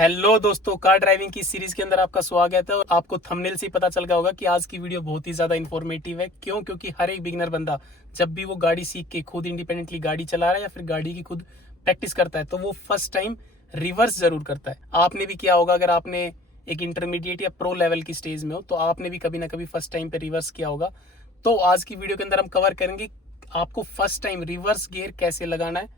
Hello दोस्तों, car driving की series के अंदर आपका स्वागत है। और आपको थंबनेल से ही पता चल गया होगा कि आज की वीडियो बहुत ही ज्यादा इन्फॉर्मेटिव है। क्यों? क्योंकि हर एक बिगिनर बंदा जब भी वो गाड़ी सीख के खुद इंडिपेंडेंटली गाड़ी चला रहा है या फिर गाड़ी की खुद प्रैक्टिस करता है तो वो फर्स्ट टाइम रिवर्स जरूर करता है। आपने भी किया होगा। अगर आपने एक इंटरमीडिएट या प्रो लेवल की स्टेज में हो तो आपने भी कभी ना कभी फर्स्ट टाइम पे रिवर्स किया होगा। तो आज की वीडियो के अंदर हम कवर करेंगे आपको फर्स्ट टाइम रिवर्स गियर कैसे लगाना है,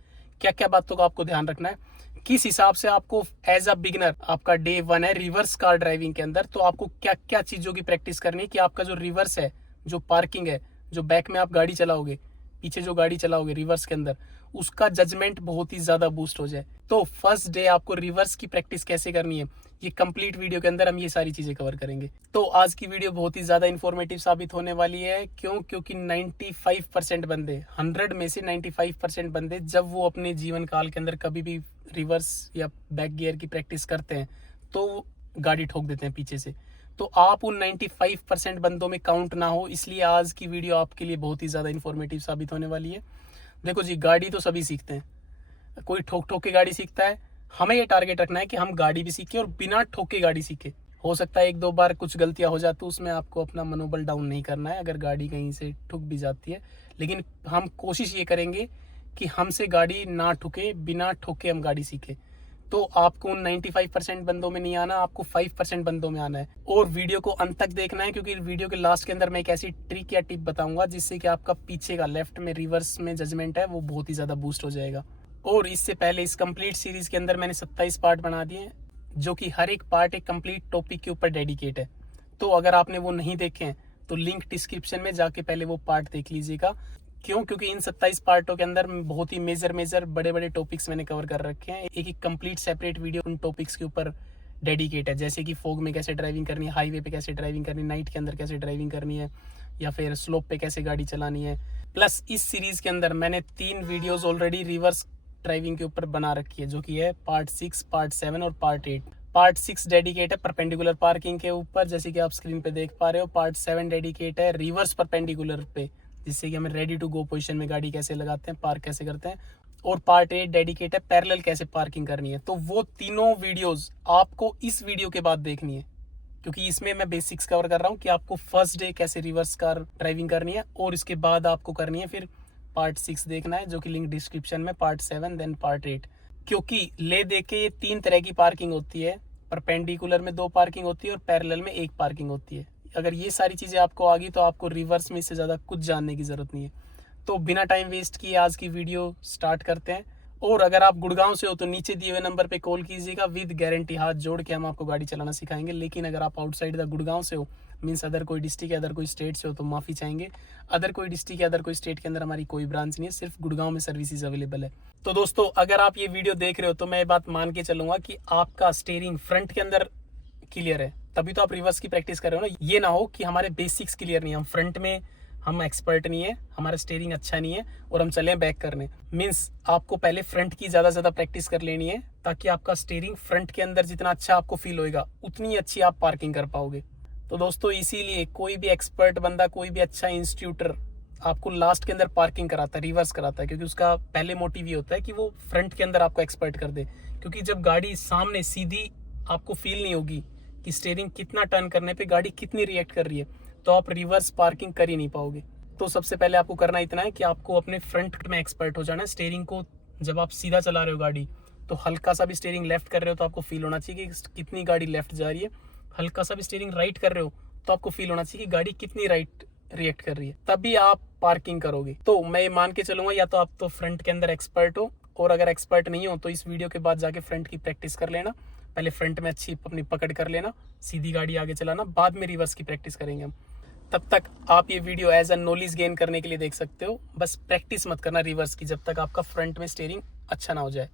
क्या क्या बातों का आपको ध्यान रखना है, किस हिसाब से आपको एज अ बिगिनर, आपका डे 1 है रिवर्स कार ड्राइविंग के अंदर, तो आपको क्या क्या चीजों की प्रैक्टिस करनी है कि आपका जो रिवर्स है, जो पार्किंग है, जो बैक में आप गाड़ी चलाओगे, पीछे जो गाड़ी चलाओगे रिवर्स के अंदर, उसका जजमेंट बहुत ही ज्यादा बूस्ट हो जाए। तो फर्स्ट डे आपको रिवर्स की प्रैक्टिस कैसे करनी है, ये कंप्लीट वीडियो के अंदर हम ये सारी चीजें कवर करेंगे। तो आज की वीडियो बहुत ही ज्यादा इंफॉर्मेटिव साबित होने वाली है। क्यों? क्योंकि 95% बंदे, 100 में से 95% बंदे जब वो अपने जीवन काल के अंदर कभी भी रिवर्स या बैक गियर की प्रैक्टिस करते हैं तो गाड़ी ठोक देते हैं पीछे से। तो आप उन 95% बंदों में काउंट ना हो, इसलिए आज की वीडियो आपके लिए बहुत ही ज्यादा इंफॉर्मेटिव साबित होने वाली है। देखो जी, गाड़ी तो सभी सीखते हैं, कोई ठोक ठोक के गाड़ी सीखता है। हमें ये टारगेट रखना है कि हम गाड़ी भी सीखें और बिना ठोक के गाड़ी सीखे। हो सकता है एक दो बार कुछ गलतियां हो जाती, उसमें आपको अपना मनोबल डाउन नहीं करना है अगर गाड़ी कहीं से ठुक भी जाती है। लेकिन हम कोशिश ये करेंगे कि हमसे गाड़ी ना ठुके, बिना ठोके हम गाड़ी सीखे। तो आपको उन 95% बंदों में नहीं आना, आपको 5% बंदों में आना है। और वीडियो को अंत तक देखना है, क्योंकि वीडियो के लास्ट के अंदर मैं एक ऐसी ट्रिक या टिप बताऊंगा जिससे कि आपका पीछे का लेफ्ट में रिवर्स में जजमेंट है वो बहुत ही ज्यादा बूस्ट हो जाएगा। और इससे पहले इस कंप्लीट सीरीज के अंदर मैंने 27 पार्ट बना दिए हैं, जो कि हर एक पार्ट एक कंप्लीट टॉपिक के ऊपर डेडिकेट है। तो अगर आपने वो नहीं देखे हैं तो लिंक डिस्क्रिप्शन में जाके पहले वो पार्ट देख लीजिएगा। क्यों? क्योंकि इन 27 पार्टों के अंदर बहुत ही मेजर बड़े बड़े टॉपिक्स मैंने कवर कर रखे हैं। एक एक कंप्लीट सेपरेट वीडियो उन टॉपिक्स के ऊपर डेडिकेट है, जैसे कि फॉग में कैसे ड्राइविंग करनी है, हाईवे पे कैसे ड्राइविंग करनी है, नाइट के अंदर कैसे ड्राइविंग करनी है, या फिर स्लोप पे कैसे गाड़ी चलानी है। प्लस इस सीरीज के अंदर मैंने 3 वीडियोस ऑलरेडी रिवर्स ड्राइविंग के ऊपर बना रखी है, जो कि है पार्ट 6, पार्ट 7 और पार्ट 8। पार्ट 6 डेडिकेट है परपेंडिकुलर पार्किंग के ऊपर, जैसे कि आप स्क्रीन पे देख पा रहे हो। पार्ट 7 डेडिकेट है रिवर्स परपेंडिकुलर पे, जिससे कि हमें रेडी टू गो पोजीशन में गाड़ी कैसे लगाते हैं, पार्क कैसे करते हैं। और पार्ट 8 डेडिकेट है पैरेलल कैसे पार्किंग करनी है। तो वो तीनों वीडियोस आपको इस वीडियो के बाद देखनी है, क्योंकि इसमें मैं बेसिक्स कवर कर रहा हूँ कि आपको फर्स्ट डे कैसे रिवर्स कार ड्राइविंग करनी है, और इसके बाद आपको करनी है फिर पार्ट 6 देखना है, जो कि लिंक डिस्क्रिप्शन में, पार्ट 7 देन पार्ट 8। क्योंकि ले दे के ये 3 तरह की पार्किंग होती है। परपेंडिकुलर में 2 पार्किंग होती है और पैरेलल में 1 पार्किंग होती है। अगर ये सारी चीजें आपको आ गई तो आपको रिवर्स में इससे ज्यादा कुछ जानने की जरूरत नहीं है। तो बिना टाइम वेस्ट किए आज की वीडियो स्टार्ट करते हैं। और अगर आप गुड़गांव से हो तो नीचे दिए हुए नंबर पे कॉल कीजिएगा, विद गारंटी हाथ जोड़ के हम आपको गाड़ी चलाना सिखाएंगे। लेकिन अगर आप आउटसाइड द गुड़गांव से हो, मीन्स अदर कोई डिस्ट्रिक्ट या अदर कोई स्टेट से हो, तो माफी चाहेंगे। अदर कोई डिस्ट्रिक्ट या अदर कोई स्टेट के अंदर हमारी कोई ब्रांच नहीं है, सिर्फ गुड़गांव में सर्विसेज अवेलेबल है। तो दोस्तों, अगर आप ये वीडियो देख रहे हो तो मैं ये बात मान के चलूंगा कि आपका स्टीयरिंग फ्रंट के अंदर क्लियर है, तभी तो आप रिवर्स की प्रैक्टिस कर रहे हो ना। ये ना हो कि हमारे बेसिक्स क्लियर नहीं है, हम फ्रंट में हम एक्सपर्ट नहीं है, हमारा स्टीयरिंग अच्छा नहीं है और हम चले बैक करने। मीन्स आपको पहले फ्रंट की ज्यादा प्रैक्टिस कर लेनी है, ताकि आपका स्टीयरिंग फ्रंट के अंदर जितना अच्छा आपको फील होएगा उतनी अच्छी आप पार्किंग कर पाओगे। तो दोस्तों, इसीलिए कोई भी एक्सपर्ट बंदा, कोई भी अच्छा इंस्टीट्यूटर आपको लास्ट के अंदर पार्किंग कराता है, रिवर्स कराता है, क्योंकि उसका पहले मोटिव ये होता है कि वो फ्रंट के अंदर आपको एक्सपर्ट कर दे। क्योंकि जब गाड़ी सामने सीधी आपको फील नहीं होगी कि स्टीयरिंग कितना टर्न करने पे गाड़ी कितनी रिएक्ट कर रही है, तो आप रिवर्स पार्किंग कर ही नहीं पाओगे। तो सबसे पहले आपको करना इतना है कि आपको अपने फ्रंट में एक्सपर्ट हो जाना है। स्टीयरिंग को जब आप सीधा चला रहे हो गाड़ी, तो हल्का सा भी स्टीयरिंग लेफ्ट कर रहे हो तो आपको फील होना चाहिए कि कितनी गाड़ी लेफ्ट जा रही है। हल्का सा भी स्टीयरिंग राइट कर रहे हो तो आपको फील होना चाहिए कि गाड़ी कितनी राइट रिएक्ट कर रही है, तभी आप पार्किंग करोगे। तो मैं मान के चलूंगा या तो आप तो फ्रंट के अंदर एक्सपर्ट हो, और अगर एक्सपर्ट नहीं हो तो इस वीडियो के बाद जाके फ्रंट की प्रैक्टिस कर लेना। पहले फ्रंट में अच्छी अपनी पकड़ कर लेना, सीधी गाड़ी आगे चलाना, बाद में रिवर्स की प्रैक्टिस करेंगे हम। तब तक आप ये video as a knowledge gain करने के लिए देख सकते हो, बस प्रैक्टिस मत करना रिवर्स की जब तक आपका फ्रंट में स्टीयरिंग अच्छा ना हो जाए।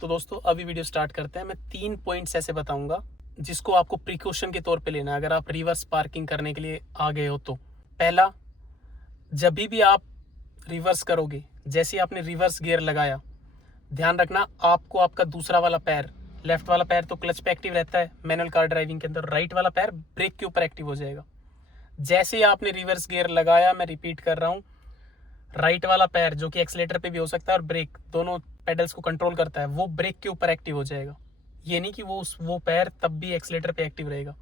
तो दोस्तों, अभी वीडियो स्टार्ट करते हैं। मैं 3 पॉइंट्स ऐसे बताऊंगा जिसको आपको प्रिकॉशन के तौर पे लेना है अगर आप रिवर्स पार्किंग करने के लिए आ गए हो तो। पहला, जब भी आप रिवर्स करोगे, जैसे आपने रिवर्स गियर लगाया, ध्यान रखना आपको आपका दूसरा वाला पैर, लेफ्ट वाला पैर तो क्लच पे एक्टिव रहता है मैनुअल कार ड्राइविंग के अंदर, राइट वाला पैर ब्रेक के ऊपर एक्टिव हो जाएगा। जैसे आपने रिवर्स गियर लगाया, मैं रिपीट कर रहा हूं, राइट वाला पैर जो कि एक्सीलेटर पे भी हो सकता है और ब्रेक, दोनों पेडल्स को कंट्रोल करता है, वो ब्रेक के ऊपर एक्टिव हो जाएगा। ये नहीं कि वो पैर तब भी एक्सीलेटर पे एक्टिव रहेगा।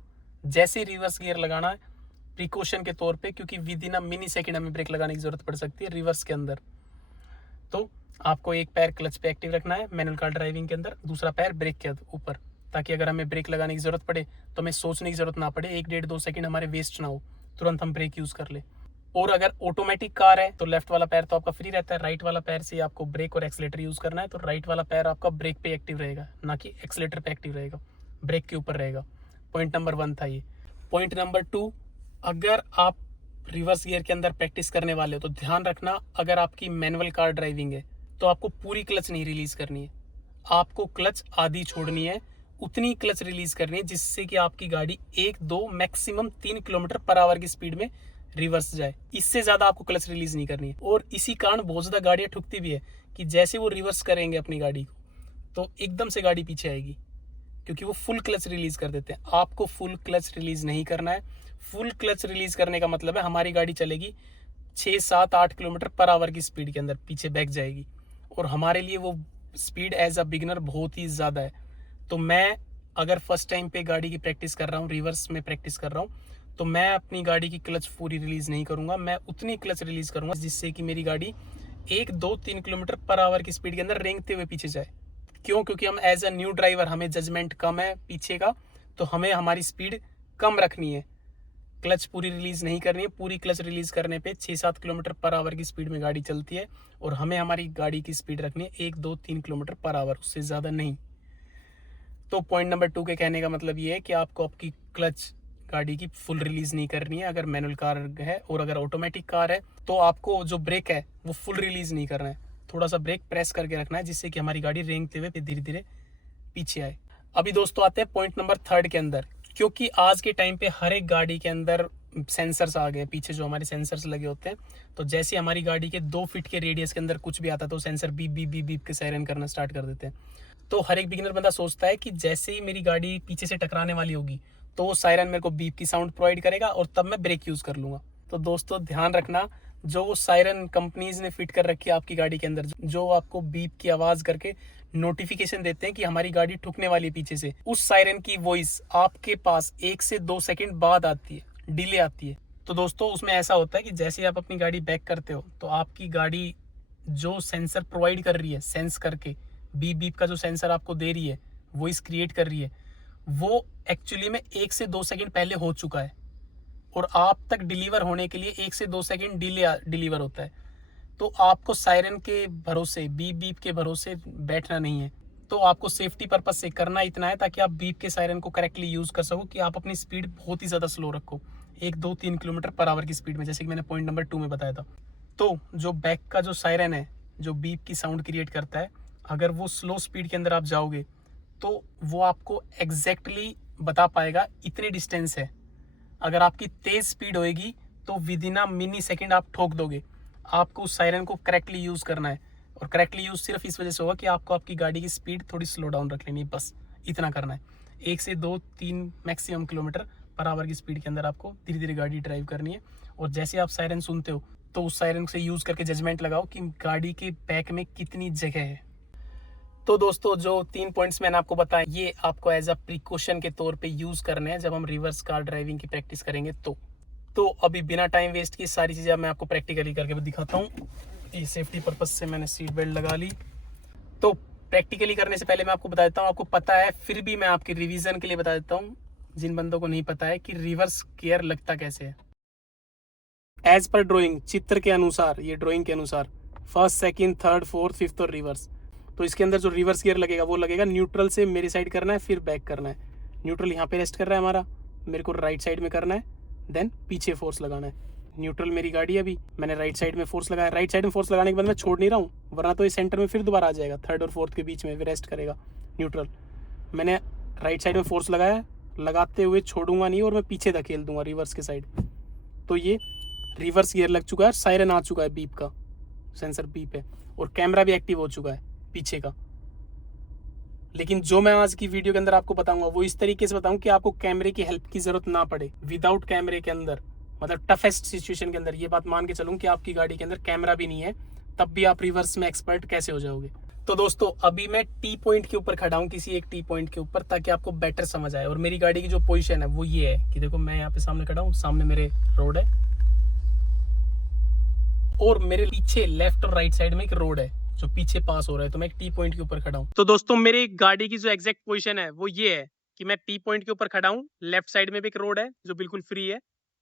जैसे रिवर्स गियर लगाना है प्रिकॉशन के तौर पे, क्योंकि with in a mini second हमें ब्रेक लगाने की जरूरत पड़ सकती है रिवर्स के अंदर। तो आपको एक पैर क्लच पे एक्टिव रखना है मैनुअल कार ड्राइविंग के अंदर, दूसरा पैर ब्रेक के ऊपर, ताकि अगर हमें ब्रेक लगाने की जरूरत पड़े तो हमें सोचने की जरूरत ना पड़े, 1-1.5-2 सेकंड हमारे वेस्ट ना हो, तुरंत हम ब्रेक यूज कर ले। और अगर ऑटोमेटिक कार है तो लेफ्ट वाला पैर तो आपका फ्री रहता है, राइट वाला पैर से आपको ब्रेक और एक्सीलेटर यूज करना है। तो राइट वाला पैर आपका ब्रेक पे एक्टिव रहेगा, ना कि एक्सीलेटर पे एक्टिव रहेगा, ब्रेक के ऊपर रहेगा। पॉइंट नंबर 1 था ये। पॉइंट नंबर 2, अगर आप रिवर्स गियर के अंदर प्रैक्टिस करने वाले हो तो ध्यान रखना, अगर आपकी मैनुअल कार ड्राइविंग है तो आपको पूरी क्लच नहीं रिलीज करनी है, आपको क्लच आधी छोड़नी है, उतनी क्लच रिलीज करनी है जिससे कि आपकी गाड़ी 1-2 मैक्सिमम 3 किलोमीटर पर आवर की स्पीड में रिवर्स जाए। इससे ज्यादा आपको क्लच रिलीज नहीं करनी है। और इसी कारण बहुत ज्यादा गाड़ियां ठुकती भी है कि जैसे वो रिवर्स करेंगे अपनी गाड़ी को तो एकदम से गाड़ी पीछे आएगी, क्योंकि वो फुल क्लच रिलीज कर देते हैं। आपको फुल क्लच रिलीज नहीं करना है। फुल क्लच रिलीज करने का मतलब है हमारी गाड़ी चलेगी 6-7-8 किलोमीटर पर आवर की स्पीड के अंदर, पीछे बैक जाएगी, और हमारे लिए वो स्पीड एज अ बिगिनर बहुत ही ज़्यादा है। तो मैं अगर फर्स्ट टाइम पे गाड़ी की प्रैक्टिस कर रहा हूँ, रिवर्स में प्रैक्टिस कर रहा हूँ, तो मैं अपनी गाड़ी की क्लच पूरी रिलीज नहीं करूँगा, मैं उतनी क्लच रिलीज करूँगा जिससे कि मेरी गाड़ी 1-2-3 किलोमीटर पर आवर की स्पीड के अंदर रेंगते हुए पीछे जाए। क्यों? क्योंकि हम एज अ न्यू ड्राइवर, हमें जजमेंट कम है पीछे का, तो हमें हमारी स्पीड कम रखनी है, क्लच पूरी रिलीज नहीं करनी है। पूरी क्लच रिलीज करने पे 6-7 किलोमीटर पर आवर की स्पीड में गाड़ी चलती है, और हमें हमारी गाड़ी की स्पीड रखनी है 1-2-3 किलोमीटर पर आवर, उससे ज़्यादा नहीं। तो पॉइंट नंबर 2 के कहने का मतलब ये है कि आपको आपकी क्लच गाड़ी की फुल रिलीज नहीं करनी है अगर मैनुअल कार है, और अगर ऑटोमेटिक कार है तो आपको जो ब्रेक है वो फुल रिलीज नहीं करना है, थोड़ा सा ब्रेक प्रेस करके रखना है जिससे कि हमारी गाड़ी रेंगते हुए धीरे धीरे पीछे आए। अभी दोस्तों आते हैं पॉइंट नंबर 3 के अंदर, क्योंकि आज के टाइम पे हर एक गाड़ी के अंदर सेंसर्स आ गए, पीछे जो हमारे सेंसर्स लगे होते हैं, तो जैसे हमारी गाड़ी के 2 फीट के रेडियस के अंदर कुछ भी आता है तो sensor beep beep beep beep के सायरन करना स्टार्ट कर देते हैं। तो हर एक बिगिनर बंदा सोचता है कि जैसे ही मेरी गाड़ी पीछे से टकराने वाली होगी तो वो सायरन मेरे को बीप की साउंड प्रोवाइड करेगा और तब मैं ब्रेक यूज कर लूंगा। तो दोस्तों ध्यान रखना, जो वो सायरन कंपनीज ने फिट कर रखी है आपकी गाड़ी के अंदर, जो आपको बीप की आवाज करके नोटिफिकेशन देते हैं कि हमारी गाड़ी ठुकने वाली है पीछे से, उस सायरन की वॉइस आपके पास 1 से 2 सेकंड बाद आती है, डिले आती है। तो दोस्तों उसमें ऐसा होता है कि जैसे आप अपनी गाड़ी बैक करते हो तो आपकी गाड़ी जो सेंसर प्रोवाइड कर रही है, सेंस करके बीप बीप का जो सेंसर आपको दे रही है, वॉइस क्रिएट कर रही है, वो एक्चुअली में 1 से 2 सेकंड पहले हो चुका है, और आप तक डिलीवर होने के लिए 1 से 2 सेकंड डिलीवर होता है। तो आपको सायरन के भरोसे, बीप बीप के भरोसे बैठना नहीं है। तो आपको सेफ्टी पर्पज से करना इतना है ताकि आप बीप के सायरन को करेक्टली यूज कर सको, कि आप अपनी स्पीड बहुत ही ज्यादा स्लो रखो, 1-2-3 किलोमीटर पर आवर की स्पीड में, जैसे कि मैंने पॉइंट नंबर 2 में बताया था। तो जो बैक का जो सायरन है, जो बीप की साउंड क्रिएट करता है, अगर वो स्लो स्पीड के अंदर आप जाओगे तो वो आपको एग्जैक्टली बता पाएगा इतने डिस्टेंस है। अगर आपकी तेज स्पीड होएगी तो with in a mini second आप ठोक दोगे। आपको उस सायरन को करेक्टली यूज करना है, और करेक्टली यूज सिर्फ इस वजह से होगा कि आपको आपकी गाड़ी की स्पीड थोड़ी स्लो डाउन रख लेनी है, बस इतना करना है। 1 से 2-3 मैक्सिमम किलोमीटर पर आवर की स्पीड के अंदर आपको धीरे धीरे गाड़ी ड्राइव करनी है। और जैसे आप सायरन सुनते हो तो उस सायरन से यूज करके जजमेंट लगाओ कि गाड़ी के बैक में कितनी जगह है। तो दोस्तों जो 3 पॉइंट्स मैंने आपको बताया, ये आपको एज अ प्रिकॉशन के तौर पे यूज करने हैं जब हम रिवर्स कार ड्राइविंग की प्रैक्टिस करेंगे। तो अभी बिना टाइम वेस्ट की सारी चीज़ें मैं आपको प्रैक्टिकली करके दिखाता हूँ। ये सेफ्टी पर्पज से मैंने सीट बेल्ट लगा ली। तो प्रैक्टिकली करने से पहले मैं आपको बता देता हूँ, आपको पता है फिर भी मैं आपके रिवीजन के लिए बता देता हूँ जिन बंदों को नहीं पता है कि रिवर्स गियर लगता कैसे है। एज पर ड्राइंग, चित्र के अनुसार, ये ड्राइंग के अनुसार 1st, 2nd, 3rd, 4th, 5th और रिवर्स। तो इसके अंदर जो रिवर्स गियर लगेगा वो लगेगा न्यूट्रल से मेरी साइड करना है, फिर बैक करना है। न्यूट्रल यहाँ पे रेस्ट कर रहा है हमारा, मेरे को राइट साइड में करना है, देन पीछे फोर्स लगाना है। न्यूट्रल मेरी गाड़ी है, अभी मैंने राइट साइड में फोर्स लगाया। राइट साइड में फोर्स लगाने के बाद मैं छोड़ नहीं रहा हूँ, वरना तो ये सेंटर में फिर दोबारा आ जाएगा, 3rd और 4th के बीच में रेस्ट करेगा न्यूट्रल। मैंने राइट साइड में फोर्स लगाया, लगाते हुए छोड़ूंगा नहीं और मैं पीछे धकेल दूंगा रिवर्स के साइड। तो ये रिवर्स गियर लग चुका है, सायरन आ चुका है, बीप का सेंसर बीप है, और कैमरा भी एक्टिव हो चुका है पीछे का। लेकिन जो मैं आज की वीडियो के अंदर आपको बताऊंगा वो इस तरीके से बताऊं कि आपको कैमरे की हेल्प की जरूरत ना पड़े। विदाउट कैमरे के अंदर, मतलब टफेस्ट सिचुएशन के अंदर, ये बात मान के चलूं कि आपकी गाड़ी के अंदर कैमरा भी नहीं है, तब भी आप रिवर्स में एक्सपर्ट कैसे हो जाओगे। तो दोस्तों अभी मैं टी पॉइंट के ऊपर खड़ा हूँ, किसी एक टी पॉइंट के ऊपर, ताकि आपको बेटर समझ आए। और मेरी गाड़ी की जो पोजीशन है वो ये है कि देखो मैं यहाँ पे सामने खड़ा हूँ, सामने मेरे रोड है और मेरे पीछे लेफ्ट और राइट साइड में एक रोड है जो पीछे पास हो रहा है। तो मैं एक टी पॉइंट के ऊपर खड़ा हूँ। तो दोस्तों मेरी गाड़ी की जो एग्जैक्ट पोजीशन है वो ये है कि मैं टी पॉइंट के ऊपर खड़ा हूँ। लेफ्ट साइड में भी एक रोड है जो बिल्कुल फ्री है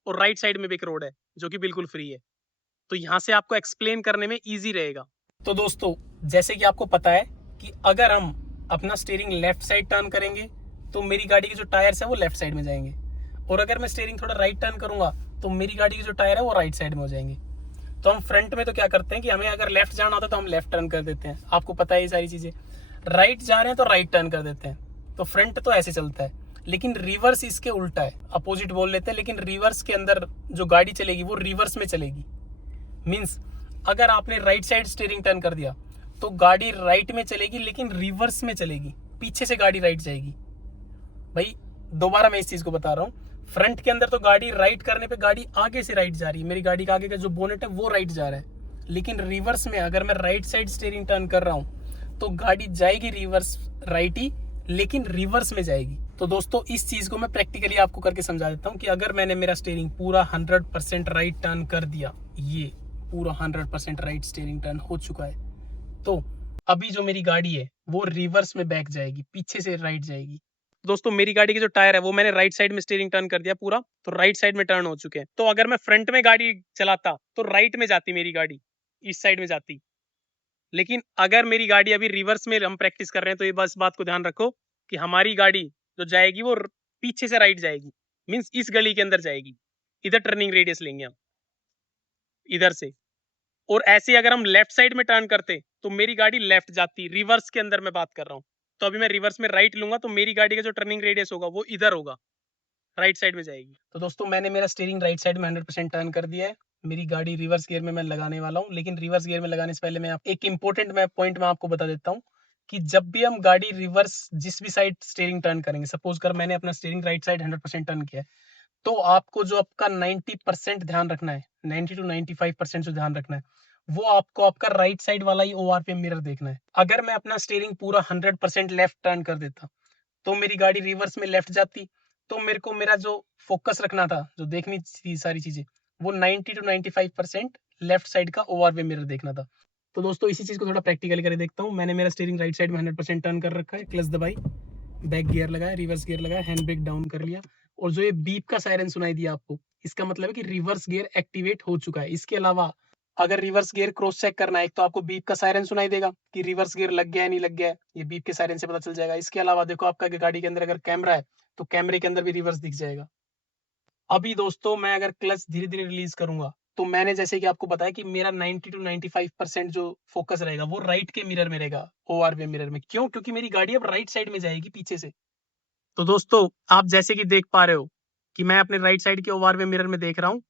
और राइट साइड में भी एक रोड है जो कि बिल्कुल फ्री है। तो यहाँ से आपको एक्सप्लेन करने में ईजी रहेगा। तो दोस्तों जैसे कि आपको पता है कि अगर हम अपना स्टीयरिंग लेफ्ट साइड टर्न करेंगे तो मेरी गाड़ी के जो टायर्स है वो लेफ्ट साइड में जाएंगे, और अगर मैं स्टीयरिंग थोड़ा राइट टर्न करूंगा तो मेरी गाड़ी के जो टायर है वो राइट साइड में हो जाएंगे। तो हम फ्रंट में तो क्या करते हैं कि हमें अगर लेफ्ट जाना होता है तो हम लेफ्ट टर्न कर देते हैं, आपको पता है ये सारी चीजें। राइट जा रहे हैं तो राइट टर्न कर देते हैं। तो फ्रंट तो ऐसे चलता है, लेकिन रिवर्स इसके उल्टा है, अपोजिट बोल लेते हैं। लेकिन रिवर्स के अंदर जो गाड़ी चलेगी वो रिवर्स में चलेगी। मीन्स अगर आपने राइट साइड स्टीयरिंग टर्न कर दिया तो गाड़ी राइट में चलेगी, लेकिन रिवर्स में चलेगी, पीछे से गाड़ी राइट जाएगी। भाई दोबारा मैं इस चीज को बता रहा हूँ, फ्रंट के अंदर तो गाड़ी राइट करने पे गाड़ी आगे से राइट जा रही है, मेरी गाड़ी का आगे का जो बोनेट है वो राइट जा रहा है। लेकिन रिवर्स में अगर मैं राइट साइड स्टीयरिंग टर्न कर रहा हूँ तो गाड़ी जाएगी रिवर्स राइट ही, लेकिन रिवर्स में जाएगी। तो दोस्तों इस चीज को मैं प्रैक्टिकली आपको करके समझा देता हूँ कि अगर मैंने मेरा स्टीयरिंग पूरा 100% राइट टर्न कर दिया, ये पूरा 100% राइट स्टीयरिंग टर्न हो चुका है, तो अभी जो मेरी गाड़ी है वो रिवर्स में बैक जाएगी, पीछे से राइट जाएगी। दोस्तों मेरी गाड़ी के जो टायर है वो मैंने राइट साइड में स्टीयरिंग टर्न कर दिया पूरा, तो राइट साइड में टर्न हो चुके हैं। तो अगर मैं फ्रंट में गाड़ी चलाता तो राइट में जाती मेरी गाड़ी, इस साइड में जाती। लेकिन अगर मेरी गाड़ी अभी रिवर्स में हम प्रैक्टिस कर रहे हैं तो ये बस बात को ध्यान रखो कि हमारी गाड़ी जो जाएगी वो पीछे से राइट जाएगी, मीन्स इस गली के अंदर जाएगी। इधर टर्निंग रेडियस लेंगे हम, इधर से। और ऐसे अगर हम लेफ्ट साइड में टर्न करते तो मेरी गाड़ी लेफ्ट जाती, रिवर्स के अंदर मैं बात कर रहा हूँ। तो अभी मैं रिवर्स में राइट लूंगा तो मेरी गाड़ी का जो टर्निंग रेडियस होगा वो इधर होगा, राइट साइड में जाएगी। तो दोस्तों मैंने मेरा स्टीयरिंग राइट साइड में 100% टर्न कर दिया है। मेरी गाड़ी रिवर्स गियर में मैं लगाने वाला हूँ, लेकिन रिवर्स गियर में लगाने से पहले मैं एक इंपॉर्टेंट मैं पॉइंट मैं आपको बता देता हूँ कि जब भी हम गाड़ी रिवर्स जिस भी साइड स्टीयरिंग टर्न करेंगे, सपोज कर मैंने अपना स्टीयरिंग राइट साइड 100% टर्न किया है, तो आपको जो आपका 90% ध्यान रखना है, 90 to 95% जो ध्यान रखना है, वो आपको आपका राइट साइड वाला ही ओआरपीएम मिरर देखना है। अगर मैं अपना स्टीयरिंग पूरा 100% लेफ्ट टर्न कर देता तो मेरी गाड़ी रिवर्स में लेफ्ट जाती, तो मेरे को मेरा जो फोकस रखना था, जो देखनी थी सारी चीजें, वो 90 to 95% लेफ्ट साइड का ओआरपीएम मिरर देखना था। तो दोस्तों इसी चीज को थोड़ा प्रैक्टिकली करके देखता हूँ। मैंने मेरा स्टीयरिंग राइट साइड में 100% टर्न कर रखा है, क्लच दबाई, बैक गियर लगाया, रिवर्स गियर लगाया, हैंड ब्रेक डाउन कर लिया, और जो ये बीप का सायरन सुनाई दिया आपको, इसका मतलब है कि रिवर्स गियर एक्टिवेट हो चुका है। इसके अलावा अगर रिवर्स गियर क्रॉस चेक करना है, एक तो आपको बीप का सायरन सुनाई देगा कि रिवर्स गियर लग गया है नहीं लग गया है, ये बीप के सायरन से पता चल जाएगा। इसके अलावा देखो आपका गाड़ी के अंदर अगर कैमरा है तो कैमरे के अंदर भी रिवर्स दिख जाएगा। अभी दोस्तों मैं अगर क्लच धीरे धीरे रिलीज करूंगा तो मैंने जैसे कि आपको बताया कि मेरा 90 to 95% जो फोकस रहेगा वो राइट के मिरर में रहेगा, ओआरवीएम मिरर में। क्यों? क्योंकि मेरी गाड़ी अब राइट साइड में जाएगी पीछे से। तो दोस्तों आप जैसे कि देख पा रहे हो कि मैं अपने राइट साइड के ओआरवीएम मिरर में देख रहा हूँ,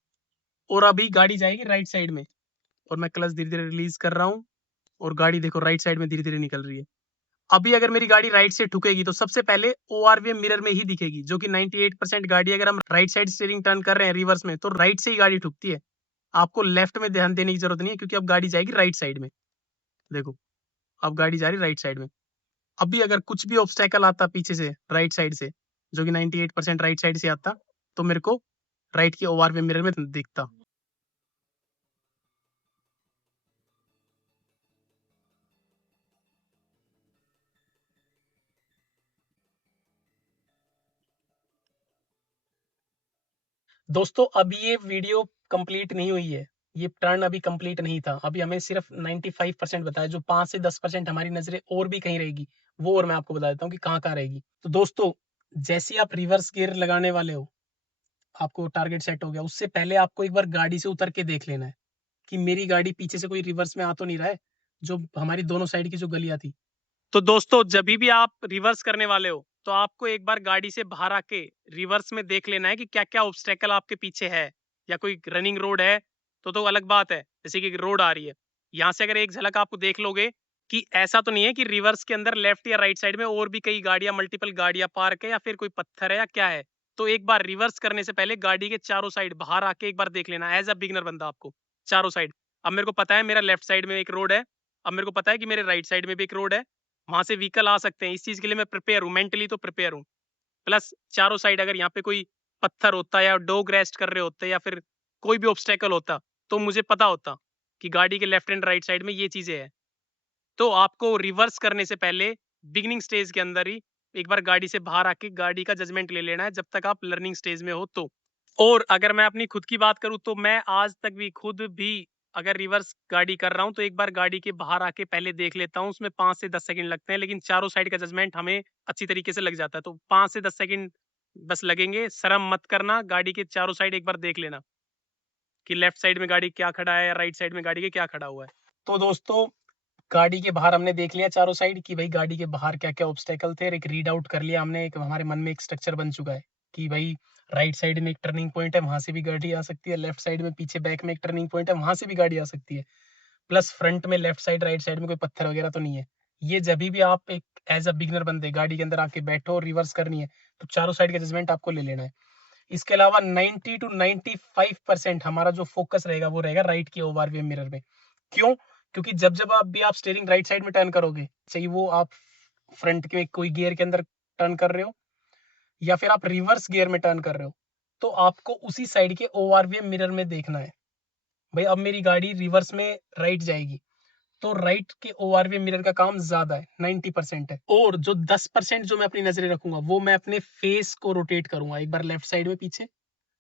और अभी गाड़ी जाएगी राइट साइड में, और मैं क्लच धीरे धीरे रिलीज कर रहा हूँ, और गाड़ी देखो राइट साइड में धीरे धीरे निकल रही है। अभी अगर मेरी गाड़ी राइट से ठुकेगी तो सबसे पहले ओआरवीएम मिरर में ही दिखेगी, जो कि 98% गाड़ी अगर हम राइट साइड स्टीयरिंग टर्न कर रहे हैं रिवर्स में तो राइट से ही गाड़ी ठुकती है। आपको लेफ्ट में ध्यान देने की जरूरत नहीं है, क्योंकि अब गाड़ी जाएगी राइट साइड में। देखो अब गाड़ी जा रही राइट साइड में। अभी अगर कुछ भी ऑब्स्टेकल आता पीछे से राइट साइड से, जो कि 98% राइट साइड से आता, तो मेरे को राइट के ओआरवीएम मिरर में दिखता। दोस्तों अभी ये वीडियो कंप्लीट नहीं हुई है, ये टर्न अभी कंप्लीट नहीं था। अभी हमें सिर्फ 95% बताया, जो 5 से 10% हमारी नजरें और भी कहीं रहेगी वो और मैं आपको बता देता हूँ कि कहाँ कहाँ रहेगी। तो दोस्तों जैसे आप रिवर्स गियर लगाने वाले हो, आपको टारगेट सेट हो गया, उससे पहले आपको एक बार गाड़ी से उतर के देख लेना है कि मेरी गाड़ी पीछे से कोई रिवर्स में आ तो नहीं रहा है, जो हमारी दोनों साइड की जो गलियां थी। तो दोस्तों जब भी आप रिवर्स करने वाले हो तो आपको एक बार गाड़ी से बाहर आके रिवर्स में देख लेना है कि क्या क्या ऑब्स्टेकल आपके पीछे है, या कोई रनिंग रोड है तो अलग बात है, जैसे कि रोड आ रही है, यहाँ से अगर एक झलक आपको देख लोगे कि ऐसा तो नहीं है कि रिवर्स के अंदर लेफ्ट या राइट साइड में और भी कई गाड़ियां, मल्टीपल गाड़ियां पार्क है, या फिर कोई पत्थर है या क्या है। तो एक बार रिवर्स करने से पहले गाड़ी के चारों साइड बाहर आके एक बार देख लेना एज अ बिगनर बंदा आपको, चारों साइड। अब मेरे को पता है मेरा लेफ्ट साइड में एक रोड है, अब मेरे को पता है कि मेरे राइट साइड में भी एक रोड है, वहां से व्हीकल आ सकते हैं। इस चीज के लिए मैं प्रिपेयर हूँ, मेंटली तो प्रिपेयर हूँ। प्लस चारों साइड अगर यहाँ पे कोई पत्थर होता या डॉग रेस्ट कर रहे होते या फिर कोई भी ऑब्स्टेकल होता तो मुझे पता होता कि गाड़ी के लेफ्ट एंड राइट साइड में ये चीजें हैं। तो आपको रिवर्स करने से पहले बिगिनिंग स्टेज के अंदर ही एक बार गाड़ी से बाहर आके गाड़ी का जजमेंट ले लेना है, जब तक आप लर्निंग स्टेज में हो तो। और अगर मैं अपनी खुद की बात करूँ तो मैं आज तक भी खुद भी अगर रिवर्स गाड़ी कर रहा हूँ तो एक बार गाड़ी के बाहर आके पहले देख लेता हूँ। उसमें 5 से 10 सेकंड लगते हैं, लेकिन चारों साइड का जजमेंट हमें अच्छी तरीके से लग जाता है। तो 5 से 10 सेकंड बस लगेंगे। शर्म मत करना, गाड़ी के चारों साइड एक बार देख लेना कि लेफ्ट साइड में गाड़ी क्या खड़ा है या राइट साइड में गाड़ी के क्या खड़ा हुआ है। तो दोस्तों, गाड़ी के बाहर हमने देख लिया चारों साइड कि भाई गाड़ी के बाहर क्या क्या ऑब्स्टेकल थे, एक रीड आउट कर लिया हमने। एक हमारे मन में एक स्ट्रक्चर बन चुका है कि भाई राइट साइड में एक टर्निंग पॉइंट है, वहां से भी गाड़ी आ सकती है। लेफ्ट साइड में पीछे बैक में एक टर्निंग पॉइंट है, वहां से भी गाड़ी आ सकती है। प्लस फ्रंट में लेफ्ट साइड राइट साइड में कोई पत्थर वगैरह तो नहीं है। ये जब भी आप एक एज अ बिगनर बंदे गाड़ी के अंदर आके बैठो और रिवर्स करनी है तो चारों साइड का जजमेंट आपको ले लेना है। इसके अलावा 90 to 95% हमारा जो फोकस रहेगा वो रहेगा राइट के ओवरव्यू मिरर में। क्यों? क्योंकि जब जब आप स्टीयरिंग राइट साइड में टर्न करोगे, चाहे वो आप फ्रंट के कोई गियर के अंदर टर्न कर रहे हो या फिर आप रिवर्स गियर में टर्न कर रहे हो, तो आपको उसी साइड के ओवरव्यू मिरर में देखना है। भाई अब मेरी गाड़ी रिवर्स में राइट जाएगी तो राइट के ओवरव्यू मिरर का काम ज्यादा है, 90% है। और जो 10% जो मैं अपनी नजरें रखूंगा वो मैं अपने फेस को रोटेट करूंगा एक बार लेफ्ट साइड में पीछे,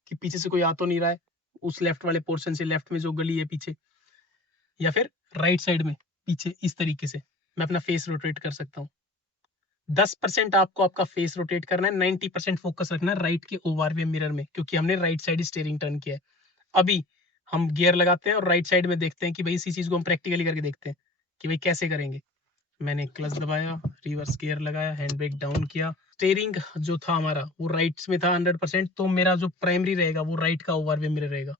कि पीछे से कोई आ तो नहीं रहा है उस लेफ्ट वाले पोर्शन से, लेफ्ट में जो गली है पीछे, या फिर राइट साइड में पीछे। इस तरीके से मैं अपना फेस रोटेट कर सकता हूँ। 10% आपको आपका फेस रोटेट करना है, 90% फोकस रखना है राइट के ओवरव्यू मिरर में, क्योंकि हमने राइट साइड स्टीयरिंग टर्न किया है। अभी हम गियर लगाते हैं और राइट साइड में देखते हैं कि भाई इसी चीज को हम प्रैक्टिकली करके देखते हैं कि भाई कैसे करेंगे। मैंने क्लच दबाया, रिवर्स गियर लगाया, हैंड ब्रेक डाउन किया। स्टीयरिंग जो था हमारा वो राइट में था 100%, तो मेरा जो प्राइमरी रहेगा वो राइट का ओवरव्यू मिरर रहेगा।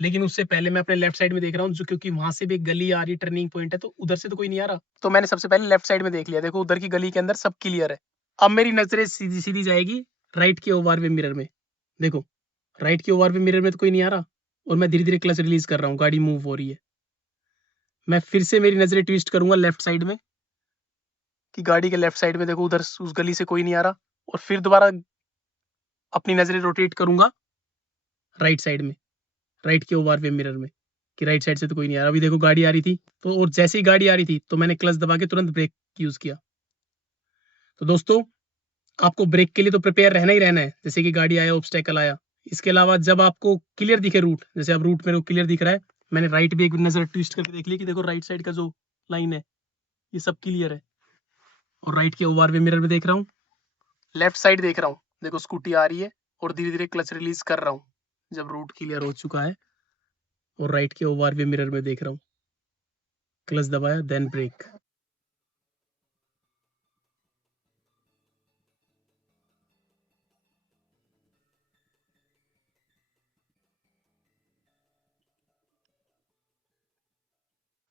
लेकिन उससे पहले मैं अपने लेफ्ट साइड में देख रहा हूँ, जो क्योंकि वहां से भी एक गली आ रही, टर्निंग पॉइंट है, तो उधर से तो कोई नहीं आ रहा। तो मैंने सबसे पहले लेफ्ट साइड में देख लिया, देखो उधर की गली के अंदर सब क्लियर है। अब मेरी नजरें सीधी सीधी जाएगी राइट के ओवरव्यू मिरर में। देखो राइट के ओवरव्यू मिरर में तो कोई नहीं आ रहा और मैं धीरे धीरे क्लच रिलीज कर रहा हूँ, गाड़ी मूव हो रही है। मैं फिर से मेरी नजरें ट्विस्ट करूंगा लेफ्ट साइड में कि गाड़ी के लेफ्ट साइड में देखो उधर उस गली से कोई नहीं आ रहा, और फिर दोबारा अपनी नजरें रोटेट करूंगा राइट साइड में, राइट के ओवरव्यू मिरर में, कि राइट साइड से तो कोई नहीं आ रहा। अभी देखो गाड़ी आ रही थी तो, और जैसे ही गाड़ी आ रही थी तो मैंने क्लच दबा के तुरंत ब्रेक यूज किया। तो दोस्तों, आपको ब्रेक के लिए तो प्रिपेयर रहना ही रहना है, जैसे कि गाड़ी आया, ऑब्स्टेकल आया। इसके अलावा जब आपको क्लियर दिखे रूट, जैसे अब रूट मेरे को क्लियर दिख रहा है, मैंने राइट भी एक नजर ट्विस्ट करके देख लिया कि देखो राइट साइड का जो लाइन है ये सब क्लियर है, और राइट के ओवरव्यू मिरर में देख रहा हूँ, लेफ्ट साइड देख रहा हूँ, देखो स्कूटी आ रही है, और धीरे धीरे क्लच रिलीज कर रहा हूँ जब रूट क्लियर हो चुका है, और राइट के ओवरव्यू मिरर में देख रहा हूँ, क्लच दबाया देन ब्रेक।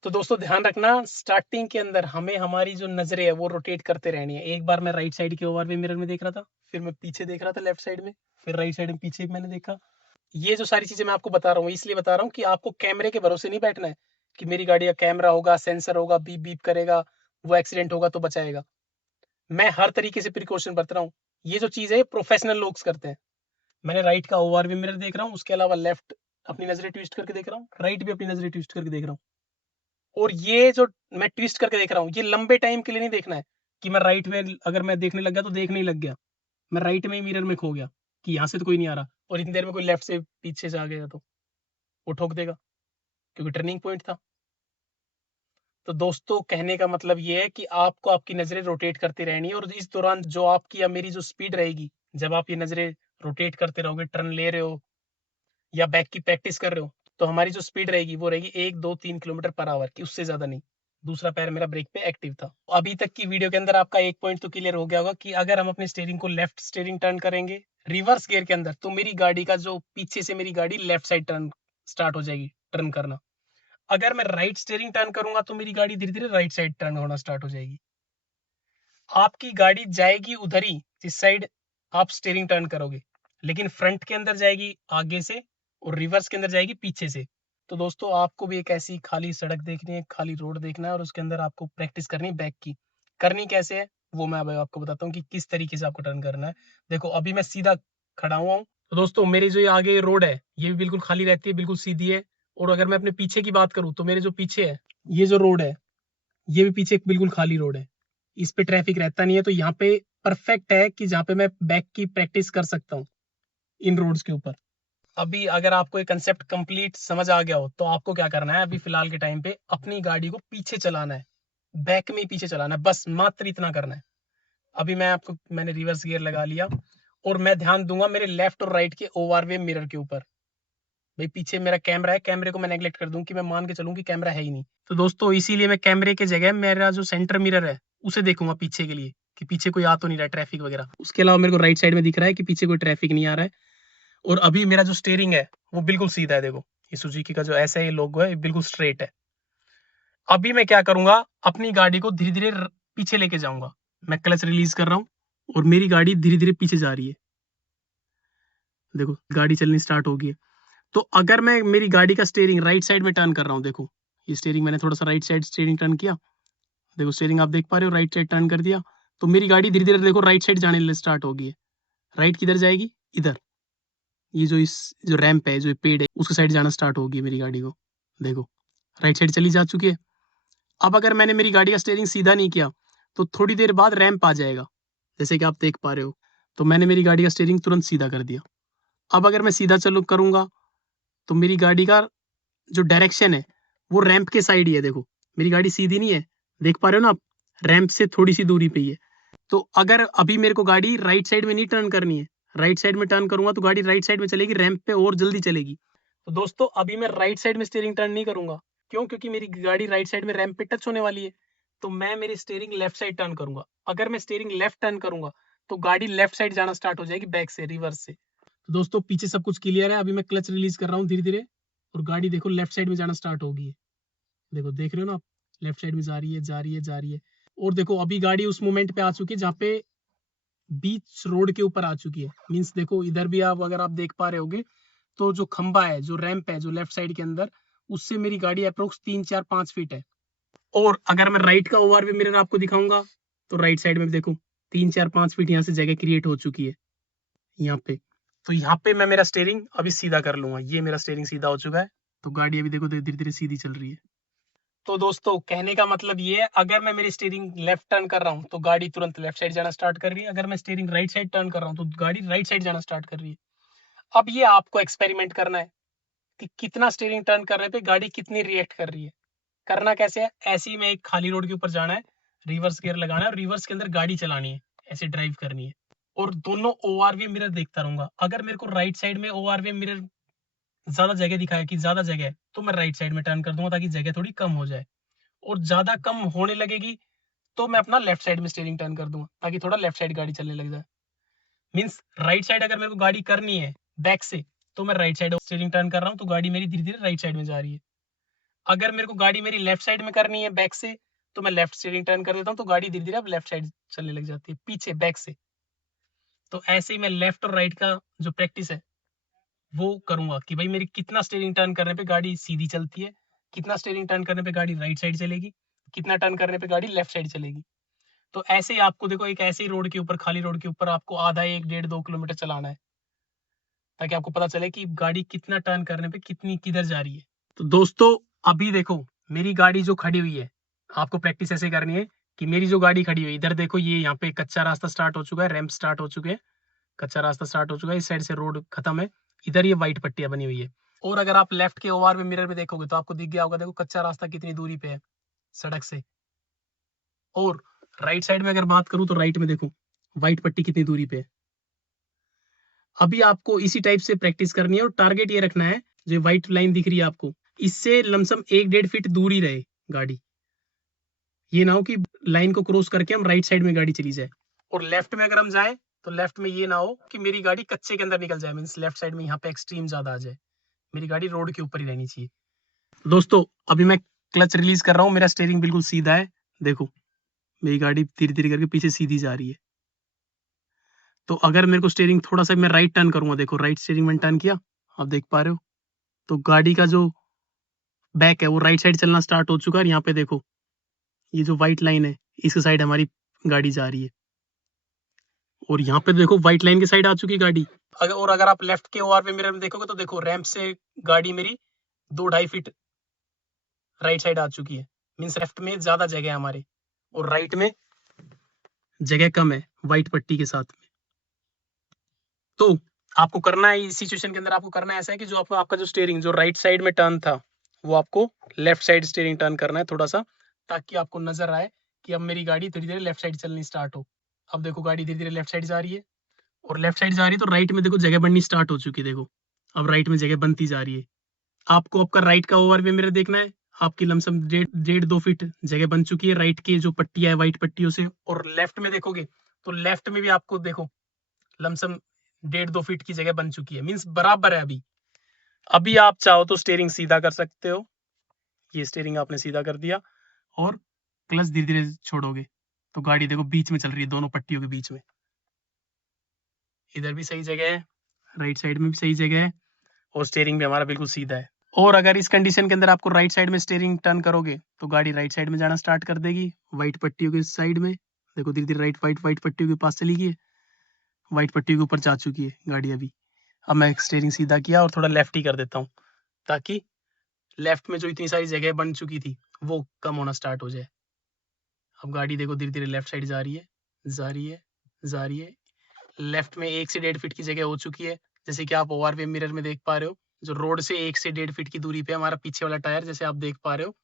तो दोस्तों ध्यान रखना, स्टार्टिंग के अंदर हमें हमारी जो नजरें है वो रोटेट करते रहनी है। एक बार मैं राइट साइड के ओवरव्यू मिरर में देख रहा था, फिर मैं पीछे देख रहा था लेफ्ट साइड में, फिर राइट साइड में पीछे मैंने देखा। ये जो सारी चीजें मैं आपको बता रहा हूँ, इसलिए बता रहा हूँ कि आपको कैमरे के भरोसे नहीं बैठना है कि मेरी गाड़ी का कैमरा होगा, सेंसर होगा, बीप बीप करेगा, वो एक्सीडेंट होगा तो बचाएगा। मैं हर तरीके से प्रिकॉशन बरत रहा हूँ। ये जो चीज है प्रोफेशनल लोग करते हैं। मैंने राइट का ओवरव्यू मिरर देख रहा हूँ, उसके अलावा लेफ्ट अपनी नजरें ट्विस्ट करके देख रहा हूँ, राइट भी अपनी नजरें ट्विस्ट करके देख रहा हूँ। और ये जो मैं ट्विस्ट करके देख रहा हूँ, ये लंबे टाइम के लिए नहीं देखना है कि मैं राइट में अगर मैं देखने लग गया तो देखने ही लग गया, मैं राइट में ही मिरर में खो गया कि यहाँ से तो कोई नहीं आ रहा, और इतनी देर में कोई लेफ्ट से पीछे से आ गया तो वो ठोक देगा, क्योंकि टर्निंग पॉइंट था। तो दोस्तों कहने का मतलब ये है कि आपको आपकी नजरें रोटेट करती रहनी है, और इस दौरान जो आपकी या मेरी जो स्पीड रहेगी, जब आप ये नजरें रोटेट करते रहोगे, टर्न ले रहे हो या बैक की प्रैक्टिस कर रहे हो, तो हमारी जो स्पीड रहेगी वो रहेगी 1 2 3 किलोमीटर पर आवर की, उससे ज्यादा नहीं। दूसरा पैर मेरा ब्रेक पे एक्टिव था। अभी तक की वीडियो के अंदर आपका एक पॉइंट तो क्लियर हो गया होगा कि अगर हम अपने स्टीयरिंग को लेफ्ट स्टीयरिंग टर्न करेंगे रिवर्स गियर के अंदर, तो मेरी गाड़ी का जो पीछे से मेरी गाड़ी लेफ्ट साइड टर्न स्टार्ट हो जाएगी, टर्न करना। अगर मैं राइट स्टीयरिंग टर्न करूंगा तो मेरी गाड़ी धीरे धीरे राइट साइड टर्न होना स्टार्ट हो जाएगी। आपकी गाड़ी जाएगी उधर ही जिस साइड आप स्टीयरिंग टर्न करोगे, लेकिन फ्रंट के अंदर जाएगी आगे से और रिवर्स के अंदर जाएगी पीछे से। तो दोस्तों आपको भी एक ऐसी खाली सड़क देखनी है, खाली रोड देखना है और उसके अंदर आपको प्रैक्टिस करनी है बैक की। करनी कैसे है वो मैं अब आपको बताता हूँ कि किस तरीके से आपको टर्न करना है। देखो अभी मैं सीधा खड़ा हुआ हूँ, तो दोस्तों मेरी जो ये आगे रोड है ये भी बिल्कुल खाली रहती है, बिल्कुल सीधी है। और अगर मैं अपने पीछे की बात करूँ तो मेरे जो पीछे है ये जो रोड है ये भी पीछे बिल्कुल खाली रोड है, इस पे ट्रैफिक रहता नहीं है। तो यहाँ पे परफेक्ट है कि जहाँ पे मैं बैक की प्रैक्टिस कर सकता हूँ इन रोड्स के ऊपर। अभी अगर आपको ये कंसेप्ट कंप्लीट समझ आ गया हो तो आपको क्या करना है, अभी फिलहाल के टाइम पे अपनी गाड़ी को पीछे चलाना है, बैक में ही पीछे चलाना है, बस मात्र इतना करना है। अभी मैंने रिवर्स गियर लगा लिया और मैं ध्यान दूंगा मेरे लेफ्ट और राइट के ओवरवे मिरर के ऊपर। भाई पीछे मेरा कैमरा है, कैमरे को मैं नेगलेक्ट कर दूं कि मैं मान के चलूं कि कैमरा है ही नहीं। तो दोस्तों इसीलिए मैं कैमरे के जगह मेरा जो सेंटर मिरर है उसे देखूंगा पीछे के लिए कि पीछे कोई आ तो नहीं रहा ट्रैफिक वगैरह। उसके अलावा मेरे को राइट साइड में दिख रहा है कि पीछे कोई ट्रैफिक नहीं आ रहा है। और अभी मेरा जो स्टीयरिंग है वो बिल्कुल सीधा है। देखो ये सुजुकी का जो ऐसा ये लोगो है बिल्कुल स्ट्रेट है। अभी मैं क्या करूंगा, अपनी गाड़ी को धीरे धीरे पीछे लेके जाऊंगा। मैं क्लच रिलीज कर रहा हूँ और मेरी गाड़ी धीरे धीरे पीछे जा रही है। देखो गाड़ी चलनी स्टार्ट हो गई है। तो अगर मैं मेरी गाड़ी का स्टीयरिंग राइट साइड में टर्न कर रहा हूँ, देखो ये स्टीयरिंग मैंने थोड़ा सा राइट साइड स्टीयरिंग टर्न किया, देखो स्टीयरिंग आप देख पा रहे हो राइट साइड टर्न कर दिया। तो मेरी गाड़ी धीरे धीरे देखो राइट साइड जाने स्टार्ट हो गई है। राइट किधर जाएगी, इधर, ये जो इस जो रैंप है जो पेड़ है उसके साइड जाना स्टार्ट होगी मेरी गाड़ी को। देखो राइट साइड चली जा चुकी है। अब अगर मैंने मेरी गाड़ी का स्टीयरिंग सीधा नहीं किया तो थोड़ी देर बाद रैंप आ जाएगा, जैसे कि आप देख पा रहे हो। तो मैंने मेरी गाड़ी का स्टीयरिंग तुरंत सीधा कर दिया। अब अगर मैं सीधा चलू करूंगा तो मेरी गाड़ी का जो डायरेक्शन है वो रैंप के साइड ही है। देखो मेरी गाड़ी सीधी नहीं है, देख पा रहे हो ना आप, रैंप से थोड़ी सी दूरी पे ही है। तो अगर अभी मेरे को गाड़ी राइट साइड में नहीं टर्न करनी है, राइट साइड में टर्न करूंगा तो गाड़ी राइट साइड में चलेगी, रैंप पे और जल्दी चलेगी। तो दोस्तों अभी मैं राइट साइड में स्टीयरिंग टर्न नहीं करूंगा, क्यों? क्योंकि मेरी गाड़ी राइट साइड में रैंप पे टच होने वाली है। तो मैं मेरी स्टीयरिंग लेफ्ट साइड टर्न करूंगा। अगर मैं स्टीयरिंग लेफ्ट टर्न करूंगा तो गाड़ी लेफ्ट साइड जाना स्टार्ट हो जाएगी, बैक से, रिवर्स से। तो दोस्तों पीछे सब कुछ क्लियर है। अभी मैं क्लच रिलीज कर रहा हूँ धीरे धीरे और गाड़ी देखो लेफ्ट साइड में जाना स्टार्ट हो गई है। देखो देख रहे हो ना आप, लेफ्ट साइड में जा रही है, जा रही है, जा रही है। और देखो अभी गाड़ी उस मोमेंट पे आ चुकी है जहाँ पे बीच रोड के ऊपर आ चुकी है। मींस देखो इधर भी आप अगर आप देख पा रहे होगे तो जो खंबा है, जो रैंप है, जो लेफ्ट साइड के अंदर, उससे मेरी गाड़ी अप्रोक्स 3 4 5 फीट है। और अगर मैं राइट का ओवरव्यू मिरर आपको दिखाऊंगा तो राइट साइड में देखो 3 4 5 फीट यहाँ से जगह क्रिएट हो चुकी है यहाँ पे। तो यहाँ पे मैं मेरा स्टीयरिंग अभी सीधा कर लूंगा। ये मेरा स्टीयरिंग सीधा हो चुका है, तो गाड़ी अभी देखो धीरे धीरे सीधी चल रही है। तो दोस्तों कहने का मतलब ये है, अगर मैं मेरी स्टीयरिंग लेफ्ट टर्न कर रहा हूँ तो गाड़ी तुरंत लेफ्ट साइड जाना स्टार्ट कर रही है। अगर मैं स्टीयरिंग राइट साइड टर्न कर रहा हूँ तो गाड़ी राइट साइड जाना स्टार्ट कर रही है। अब ये आपको एक्सपेरिमेंट करना है कि कितना स्टीयरिंग टर्न करने पे गाड़ी कितनी रिएक्ट कर रही है। करना कैसे है, ऐसे ही में एक खाली रोड के ऊपर जाना है, रिवर्स गियर लगाना है और रिवर्स के अंदर गाड़ी चलानी है, ऐसे ड्राइव करनी है। और दोनों ओआरवी मिरर देखता रहूंगा। अगर मेरे को राइट साइड में ओआरवी मिरर ज्यादा जगह दिखाया कि ज्यादा जगह है तो मैं राइट साइड में टर्न कर दूंगा ताकि जगह थोड़ी कम हो जाए। और ज्यादा कम होने लगेगी तो मैं अपना लेफ्ट साइड में स्टीयरिंग टर्न कर दूंगा ताकि थोड़ा लेफ्ट साइड गाड़ी चलने लग जाए। मींस राइट साइड अगर मेरे को गाड़ी करनी है बैक से तो मैं राइट साइड स्टीयरिंग टर्न कर रहा हूँ तो गाड़ी मेरी धीरे धीरे राइट साइड में जा रही है। अगर मेरे को गाड़ी मेरी लेफ्ट साइड में करनी है बैक से तो मैं लेफ्ट स्टीयरिंग टर्न कर देता हूँ तो गाड़ी धीरे धीरे अब लेफ्ट साइड चलने लग जाती है, पीछे बैक से। तो ऐसे ही मैं लेफ्ट और राइट का जो प्रैक्टिस है वो करूंगा कि भाई मेरी कितना स्टीयरिंग टर्न करने पे गाड़ी सीधी चलती है, कितना स्टीयरिंग टर्न करने पे गाड़ी राइट साइड चलेगी, कितना टर्न करने पे गाड़ी लेफ्ट साइड चलेगी। तो ऐसे ही आपको देखो एक ऐसे ही रोड के ऊपर, खाली रोड के ऊपर आपको आधा 1 1.5 2 किलोमीटर चलाना है ताकि आपको पता चले कि गाड़ी कितना टर्न करने पे कितनी किधर जा रही है। तो दोस्तों अभी देखो मेरी गाड़ी जो खड़ी हुई है, आपको प्रैक्टिस ऐसे करनी है कि मेरी जो गाड़ी खड़ी हुई है इधर देखो, ये यहाँ पे कच्चा रास्ता स्टार्ट हो चुका है, रैंप स्टार्ट हो चुके हैं, कच्चा रास्ता स्टार्ट हो चुका है, इस साइड से रोड खत्म है, इधर ये व्हाइट पट्टियां बनी हुई है। और अगर आप लेफ्ट के ओआर में मिरर में देखोगे तो आपको दिख गया होगा, देखो कच्चा रास्ता कितनी दूरी पे है सड़क से। और राइट साइड में अगर बात करूं तो राइट में देखो व्हाइट पट्टी कितनी दूरी पे है। अभी आपको इसी टाइप से प्रैक्टिस करनी है और टारगेट ये रखना है, जो व्हाइट लाइन दिख रही है आपको, इससे लमसम 1 1.5 फीट दूरी रहे गाड़ी। ये ना हो कि लाइन को क्रॉस करके हम राइट साइड में गाड़ी चली जाए। और लेफ्ट में अगर हम जाए तो लेफ्ट में ये ना हो कि मेरी गाड़ी कच्चे के अंदर निकल जाए, मींस लेफ्ट साइड में यहाँ पे एक्सट्रीम ज्यादा आ जाए। मेरी गाड़ी रोड के ऊपर ही रहनी चाहिए। दोस्तों अभी मैं क्लच रिलीज कर रहा हूँ, मेरा स्टीयरिंग बिल्कुल सीधा है, देखो मेरी गाड़ी धीरे धीरे करके पीछे सीधी जा रही है। तो अगर मेरे को स्टीयरिंग थोड़ा सा मैं राइट टर्न करूंगा, देखो राइट स्टीयरिंग मैंने टर्न किया, आप देख पा रहे हो, तो गाड़ी का जो बैक है वो राइट साइड चलना स्टार्ट हो चुका है। और यहाँ पे देखो ये जो व्हाइट लाइन है इसके साइड हमारी गाड़ी जा रही है, और यहाँ पे देखो व्हाइट लाइन की साइड आ चुकी है गाड़ी। अगर आप लेफ्ट के ओआर पे मिरर में देखोगे तो देखो रैंप से गाड़ी मेरी 2-2.5 फीट राइट साइड आ चुकी है। मीन्स लेफ्ट में ज्यादा जगह है हमारे और राइट में जगह कम है व्हाइट पट्टी के साथ में। तो आपको करना है इस सिचुएशन के अंदर, आपको करना है ऐसा है कि जो आपका जो स्टीयरिंग जो राइट साइड में टर्न था वो आपको लेफ्ट साइड स्टीयरिंग टर्न करना है थोड़ा सा, ताकि आपको नजर आए कि अब मेरी गाड़ी धीरे धीरे लेफ्ट साइड चलनी स्टार्ट हो। अब देखो गाड़ी धीरे धीरे लेफ्ट साइड जा रही है, और लेफ्ट साइड जा रही है तो राइट में देखो जगह बननी स्टार्ट हो चुकी है। देखो अब राइट में जगह बनती जा रही है। आपको आपका राइट का ओवरव्यू मिरर देखना है। आपकी लमसम 1.5-2 फीट जगह बन चुकी है राइट की जो पट्टियां है व्हाइट पट्टियों से। और लेफ्ट में देखोगे तो लेफ्ट में भी आपको देखो लमसम 1.5-2 फीट की जगह बन चुकी है। मीन्स बराबर है। अभी अभी आप चाहो तो स्टीयरिंग सीधा कर सकते हो। ये स्टीयरिंग आपने सीधा कर दिया और क्लच धीरे धीरे छोड़ोगे तो गाड़ी देखो बीच में चल रही है, दोनों पट्टियों के बीच में। इधर भी सही जगह है, राइट साइड में भी सही जगह है, और स्टीयरिंग भी हमारा बिल्कुल सीधा है। और अगर इस कंडीशन के अंदर आपको राइट साइड में स्टीयरिंग टर्न करोगे तो गाड़ी राइट साइड में जाना स्टार्ट कर देगी व्हाइट पट्टियों के साइड में। देखो धीरे धीरे व्हाइट पट्टियों के पास चली गई है, व्हाइट पट्टियों के ऊपर जा चुकी है गाड़ी अभी। अब मैं स्टीयरिंग सीधा किया और थोड़ा लेफ्ट ही कर देता हूँ, ताकि लेफ्ट में जो इतनी सारी जगह बन चुकी थी वो कम होना स्टार्ट हो जाए। अब गाड़ी देखो धीरे धीरे लेफ्ट साइड जा रही है, जा रही है, जा रही है। लेफ्ट में 1 से 1.5 फीट की जगह हो चुकी है, जैसे कि आप ओआरवी मिरर में देख पा रहे हो। जो रोड से 1 से 1.5 फीट की दूरी पे हमारा पीछे वाला टायर, जैसे आप देख पा रहे हो।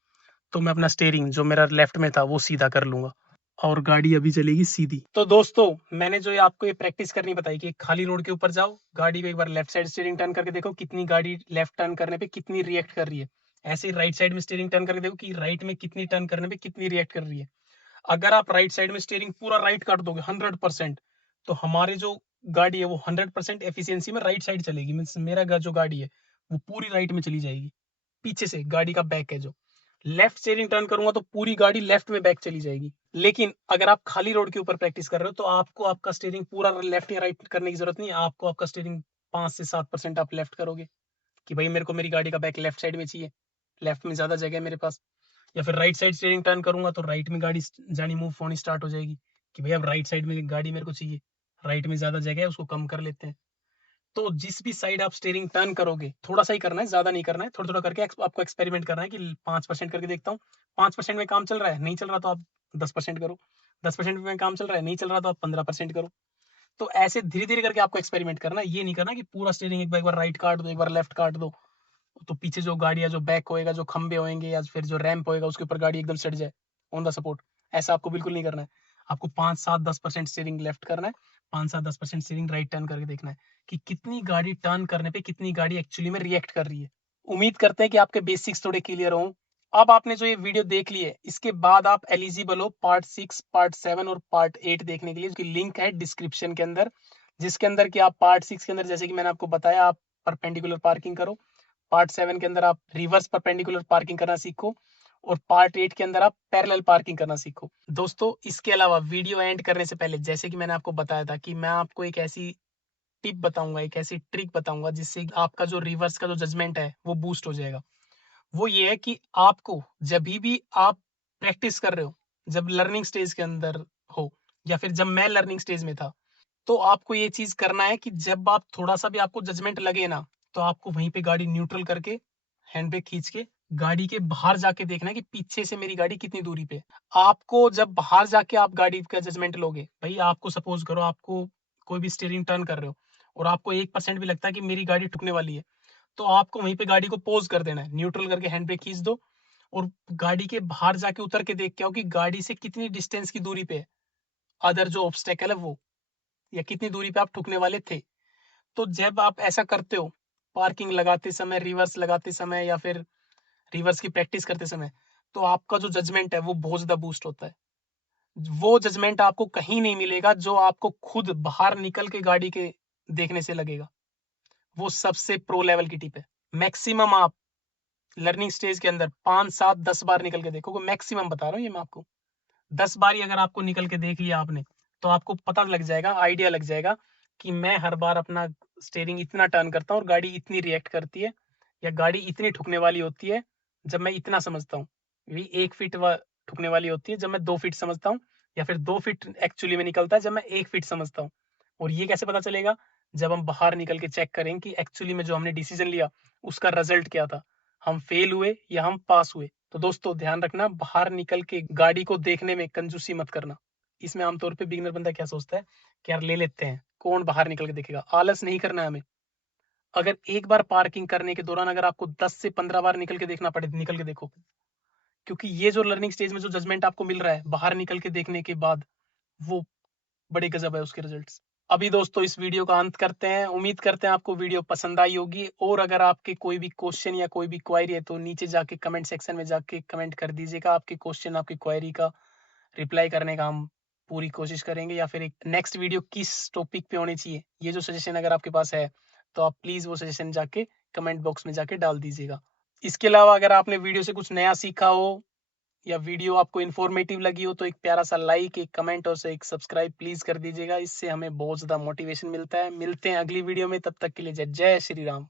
तो मैं अपना स्टीयरिंग जो मेरा लेफ्ट में था वो सीधा कर लूंगा और गाड़ी अभी चलेगी सीधी। तो दोस्तों मैंने जो आपको ये प्रैक्टिस करनी बताई कि खाली रोड के ऊपर जाओ, गाड़ी को एक बार लेफ्ट साइड स्टीयरिंग टर्न करके देखो कितनी गाड़ी लेफ्ट टर्न करने पे कितनी रिएक्ट कर रही है। ऐसे ही राइट साइड में स्टीयरिंग टर्न करके देखो कि राइट में कितनी टर्न करने पे कितनी रिएक्ट कर रही है। अगर आप राइट साइड में स्टीयरिंग पूरा राइट काट दोगे 100%, तो हमारी जो गाड़ी है वो 100% एफिशिएंसी में राइट साइड चलेगी। मीन्स मेरा जो गाड़ी है वो पूरी राइट में चली जाएगी। पीछे से गाड़ी का बैक है जो लेफ्ट स्टीयरिंग टर्न करूंगा तो पूरी गाड़ी लेफ्ट में बैक चली जाएगी। लेकिन अगर आप खाली रोड के ऊपर प्रैक्टिस कर रहे हो तो आपको आपका स्टीयरिंग पूरा लेफ्ट या राइट करने की जरूरत नहीं है। आपको आपका स्टीयरिंग 5 से 7% आप लेफ्ट करोगे कि भाई मेरे को मेरी गाड़ी का बैक लेफ्ट साइड में चाहिए, लेफ्ट में ज्यादा जगह है मेरे पास। या फिर राइट साइड स्टीयरिंग टर्न करूंगा तो राइट में गाड़ी जानी मूव होनी स्टार्ट हो जाएगी कि भाई अब राइट साइड में गाड़ी मेरे को चाहिए, राइट में ज्यादा जगह है उसको कम कर लेते हैं। तो जिस भी साइड आप स्टीयरिंग टर्न करोगे थोड़ा सा ही करना है, ज्यादा नहीं करना है, थोड़ा थोड़ा करके आपको एक्सपेरिमेंट करना है कि 5% करके देखता हूँ। 5% में काम चल रहा है, नहीं चल रहा तो आप 10% करो। 10% में काम चल रहा है, नहीं चल रहा तो आप 15% करो। तो ऐसे धीरे धीरे करके आपको एक्सपेरिमेंट करना है। ये नहीं करना कि पूरा स्टीयरिंग एक बार राइट काट दो, एक बार लेफ्ट काट दो, तो पीछे जो गाड़ी है जो बैक होएगा, जो खंबे होंगे या फिर जो रैंप होएगा उसके ऊपर गाड़ी एकदम सट जाए ऑन द सपोर्ट। ऐसा आपको बिल्कुल नहीं करना है। आपको 5-7-10% स्टीयरिंग लेफ्ट करना है, 5-7-10% स्टीयरिंग राइट टर्न करके देखना है कि कितनी गाड़ी टर्न करने पे कितनी गाड़ी एक्चुअली में रिएक्ट कर रही है। उम्मीद करते हैं कि आपके बेसिक्स थोड़े क्लियर हों। अब आपने जो ये वीडियो देख ली है इसके बाद आप एलिजिबल हो पार्ट 6, पार्ट 7 और पार्ट 8 देखने के लिए। उसकी लिंक है डिस्क्रिप्शन के अंदर, जिसके अंदर कि आप पार्ट 6 के अंदर जैसे कि मैंने आपको बताया आप परपेंडिकुलर पार्किंग करो, पार्ट 7 के अंदर आप रिवर्स परपेंडिकुलर पार्किंग करना सीखो, और पार्ट 8 के अंदर आप पैरेलल पार्किंग करना सीखो। दोस्तों इसके अलावा वीडियो एंड करने से पहले जैसे कि मैंने आपको बताया था कि मैं आपको एक ऐसी टिप बताऊंगा, एक ऐसी ट्रिक बताऊंगा जिससे आपका जो रिवर्स का जो जजमेंट है वो बूस्ट हो जाएगा। वो ये है कि आपको जब भी आप प्रैक्टिस कर रहे हो, जब लर्निंग स्टेज के अंदर हो या फिर जब मैं लर्निंग स्टेज में था, तो आपको ये चीज करना है कि जब आप थोड़ा सा भी आपको जजमेंट लगे ना, तो आपको वहीं पे गाड़ी न्यूट्रल करके हैंड ब्रेक खींच के गाड़ी के बाहर जाके देखना है कि पीछे से मेरी गाड़ी कितनी दूरी पे। आपको जब बाहर जाके आप गाड़ी का जजमेंट लोगे, भाई आपको सपोज करो आपको कोई भी स्टीयरिंग टर्न कर रहे हो और आपको 1% भी लगता है कि मेरी गाड़ी ठुकने वाली है, तो आपको वहीं पे गाड़ी को पॉज कर देना है, न्यूट्रल करके हैंड ब्रेक खींच दो और गाड़ी के बाहर जाके उतर के देख के आओ कि गाड़ी से कितनी डिस्टेंस की दूरी पे है अदर जो ऑब्स्टेकल है वो, या कितनी दूरी पे आप ठुकने वाले थे। तो जब आप ऐसा करते हो पार्किंग लगाते समय, रिवर्स लगाते समय या फिर रिवर्स की प्रैक्टिस करते समय, तो आपका जो जजमेंट है वो बहुत ज्यादा बूस्ट होता है। वो जजमेंट आपको कहीं नहीं मिलेगा जो आपको खुद बाहर निकल के गाड़ी के देखने से लगेगा। वो सबसे प्रो लेवल की टिप है। मैक्सिमम आप लर्निंग स्टेज के अंदर 5-7-10 बार निकल के देखोगे, मैक्सिमम बता रहा हूँ ये मैं आपको। 10 बार ही अगर आपको निकल के देख लिया आपने, तो आपको पता लग जाएगा, आइडिया लग जाएगा कि मैं हर बार अपना स्टीयरिंग इतना टर्न करता हूँ और गाड़ी इतनी रिएक्ट करती है या गाड़ी इतनी ठुकने वाली होती है जब मैं इतना समझता हूँ। ये 1 फीट ठुकने वाली होती है जब मैं 2 फीट समझता हूँ, या फिर 2 फीट एक्चुअली में निकलता है जब मैं 1 फीट समझता हूँ। और ये कैसे पता चलेगा? जब हम बाहर निकल के चेक करें कि एक्चुअली में जो हमने डिसीजन लिया उसका रिजल्ट क्या था, हम फेल हुए या हम पास हुए। तो दोस्तों ध्यान रखना, बाहर निकल के गाड़ी को देखने में कंजूसी मत करना। इसमें आमतौर पे बिगिनर बंदा क्या सोचता है कि यार ले लेते हैं, कौन बाहर निकल के देखेगा। आलस नहीं करना है हमें। अगर एक बार पार्किंग करने के दौरान अगर आपको 10 से 15 बार निकल के देखना पड़े, निकल के देखो। क्योंकि ये जो लर्निंग स्टेज में जो जजमेंट आपको मिल रहा है बाहर निकल के देखने के बाद, वो बड़े गजब है उसके रिजल्ट्स। अभी दोस्तों इस वीडियो का अंत करते हैं। उम्मीद करते हैं आपको वीडियो पसंद आई होगी, और अगर आपके कोई भी क्वेश्चन या कोई भी क्वेरी है तो नीचे जाके कमेंट सेक्शन में जाके कमेंट कर दीजिएगा। आपके क्वेश्चन, आपकी क्वेरी का रिप्लाई करने का हम पूरी कोशिश करेंगे। या फिर एक नेक्स्ट वीडियो किस टॉपिक पे होनी चाहिए, ये जो सजेशन अगर आपके पास है तो आप प्लीज वो सजेशन जाके कमेंट बॉक्स में जाके डाल दीजिएगा। इसके अलावा अगर आपने वीडियो से कुछ नया सीखा हो या वीडियो आपको इन्फॉर्मेटिव लगी हो तो एक प्यारा सा लाइक, एक कमेंट और एक सब्सक्राइब प्लीज कर दीजिएगा। इससे हमें बहुत ज्यादा मोटिवेशन मिलता है। मिलते हैं अगली वीडियो में, तब तक के लिए जय जय श्री राम।